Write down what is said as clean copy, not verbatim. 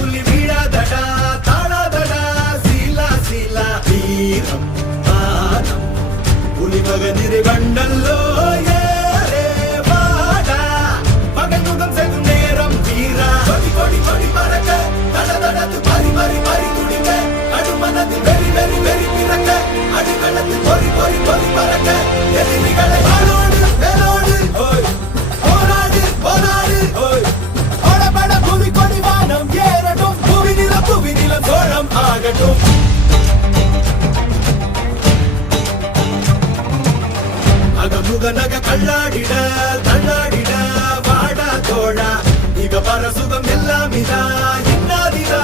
புலி வீழாதடா தாழாதடா சீலா சீலா வீரம் மானம் புலி மகனிரு கண்டல்லோ ஏரே வாடா மகனுடன் செல்லும் நேரம் வீரா கொடி கொடி கொடி பறக்க தட தடத்து பறி பறி பறி துடிக்க அடுமனதில் வெறி வெறி வெறி பிறக்க அடிக்களத்தில் பொறி பொறி பொறி பறக்க எதிரிகளை வாழோடு வேலோடு ஓய் போராடு போராடு ஓய் ஓடபட புவி கொடி வானம் ஏறட்டும் புவி நிலம் சோழம் ஆகட்டும் அகமுக நக கள்ளாடிட தள்ளாடிட வாடா தோழா இக பர சுகம் எல்லாம் இதா இன்னாதிதா